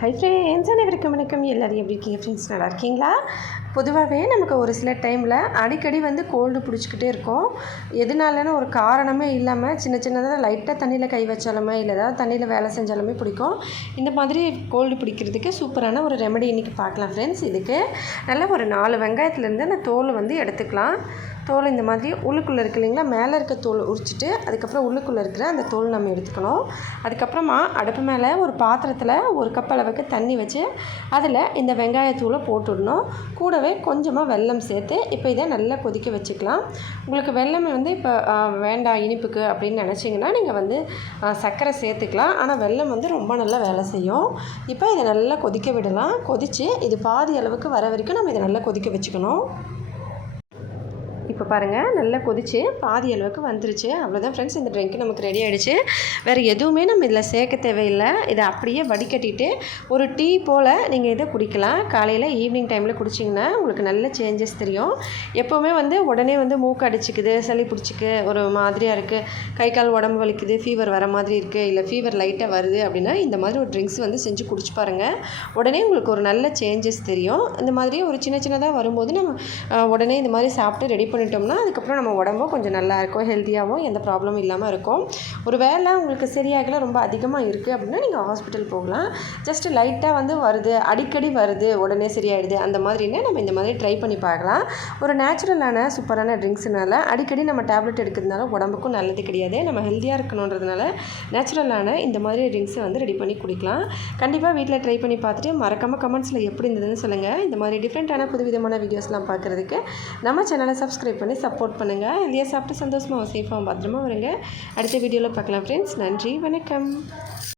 Hi friends அனைவருக்கும் வணக்கம். எல்லோரும் எப்படி இருக்கீங்க? ஃப்ரெண்ட்ஸ் நல்லா இருக்கீங்களா? பொதுவாகவே நமக்கு ஒரு சில டைமில் அடிக்கடி வந்து கோல்டு பிடிச்சிக்கிட்டே இருக்கும். எதனாலன்னு ஒரு காரணமே இல்லாமல் சின்ன சின்னதாக லைட்டாக தண்ணியில் கை வச்சாலுமே இல்லை ஏதாவது தண்ணியில் வேலை செஞ்சாலுமே பிடிக்கும். இந்த மாதிரி கோல்டு பிடிக்கிறதுக்கு சூப்பரான ஒரு ரெமடி இன்றைக்கி பார்க்கலாம் ஃப்ரெண்ட்ஸ் இதுக்கு நல்லா ஒரு நாலு வெங்காயத்துலேருந்து அந்த தோல் வந்து எடுத்துக்கலாம். தோல் இந்த மாதிரி உள்ளுக்குள்ளே இருக்கு இல்லைங்களா? மேலே இருக்க தோல் உரிச்சிட்டு அதுக்கப்புறம் உள்ளுக்குள்ளே இருக்கிற அந்த தோல் நம்ம எடுத்துக்கணும். அதுக்கப்புறமா அடுப்பு மேலே ஒரு பாத்திரத்தில் ஒரு கப் அளவுக்கு தண்ணி வச்சு அதில் இந்த வெங்காயத்தூளை போட்டுடணும். கூடவே கொஞ்சமாக வெல்லம் சேர்த்து இப்போ இதை நல்லா கொதிக்க வச்சுக்கலாம். உங்களுக்கு வெல்லம் வந்து இப்போ வேண்டாம் இனிப்புக்கு அப்படின்னு நினச்சிங்கன்னா நீங்கள் வந்து சர்க்கரை சேர்த்துக்கலாம். ஆனால் வெல்லம் வந்து ரொம்ப நல்லா வேலை செய்யும். இப்போ இதை நல்லா கொதிக்க விடலாம். கொதித்து இது பாதி அளவுக்கு வர வரைக்கும் நம்ம இதை நல்லா கொதிக்க வச்சுக்கணும். இப்போ பாருங்கள் நல்லா கொதிச்சு பாதி அளவுக்கு வந்துருச்சு. அவ்வளோதான் ஃப்ரெண்ட்ஸ் இந்த ட்ரிங்க் நமக்கு ரெடி ஆகிடுச்சு வேறு எதுவுமே நம்ம இதில் சேர்க்க தேவையில்லை. இதை அப்படியே வடிகட்டிட்டு ஒரு டீ போல் நீங்கள் இதை குடிக்கலாம். காலையில் ஈவினிங் டைமில் குடிச்சிங்கன்னா உங்களுக்கு நல்ல சேஞ்சஸ் தெரியும். எப்போவுமே வந்து உடனே வந்து மூக்கு அடிச்சிக்குது சளி பிடிச்சிக்கு ஒரு மாதிரியாக இருக்குது கை கால் உடம்பு வலிக்குது ஃபீவர் வர மாதிரி இருக்குது இல்லை ஃபீவர் லைட்டாக வருது அப்படின்னா இந்த மாதிரி ஒரு ட்ரிங்க்ஸ் வந்து செஞ்சு குடிச்சு பாருங்கள் உடனே உங்களுக்கு ஒரு நல்ல சேஞ்சஸ் தெரியும். இந்த மாதிரி ஒரு சின்ன சின்னதாக வரும்போது நம்ம உடனே இந்த மாதிரி சாப்பிட்டு ரெடி பண்ணி பண்ணிட்டோம்னா அதுக்கப்புறம் நம்ம உடம்பும் கொஞ்சம் நல்லா இருக்கும் ஹெல்த்தியாகவும் எந்த ப்ராப்ளமும் இல்லாமல் இருக்கும். ஒரு வேலை உங்களுக்கு சரியாகல ரொம்ப அதிகமாக இருக்குது அப்படின்னா நீங்கள் ஹாஸ்பிட்டல் போகலாம். ஜஸ்ட் லைட்டாக வந்து வருது அடிக்கடி வருது உடனே சரியாயிடுது அந்த மாதிரின்னா நம்ம இந்த மாதிரி ட்ரை பண்ணி பார்க்கலாம். ஒரு நேச்சுரலான சூப்பரான ட்ரிங்க்ஸ்னால அடிக்கடி நம்ம டேப்லெட் எடுக்கிறதுனால உடம்புக்கும் நல்லது கிடையாது. நம்ம ஹெல்த்தியாக இருக்கணுன்றதுனால நேச்சுரலான இந்த மாதிரி ட்ரிங்க்ஸை வந்து ரெடி பண்ணி குடிக்கலாம். கண்டிப்பாக வீட்டில் ட்ரை பண்ணி பார்த்துட்டு மறக்காமல் கமெண்ட்ஸில் எப்படி இருந்ததுன்னு சொல்லுங்கள் இந்த மாதிரி டிஃப்ரெண்ட்டான புதுவிதமான வீடியோஸ்லாம் பார்க்குறதுக்கு நம்ம சேனலை சப்ஸ்கிரைப் சப்ஸ்கிரைப் பண்ணி சப்போர்ட் பண்ணுங்கள் ஹெல்த்தியாக சாப்பிட்டு சந்தோஷமாக சேஃபாக பத்திரமா வருங்க. அடுத்த வீடியோவில் பார்க்கலாம் ஃப்ரெண்ட்ஸ் நன்றி வணக்கம்.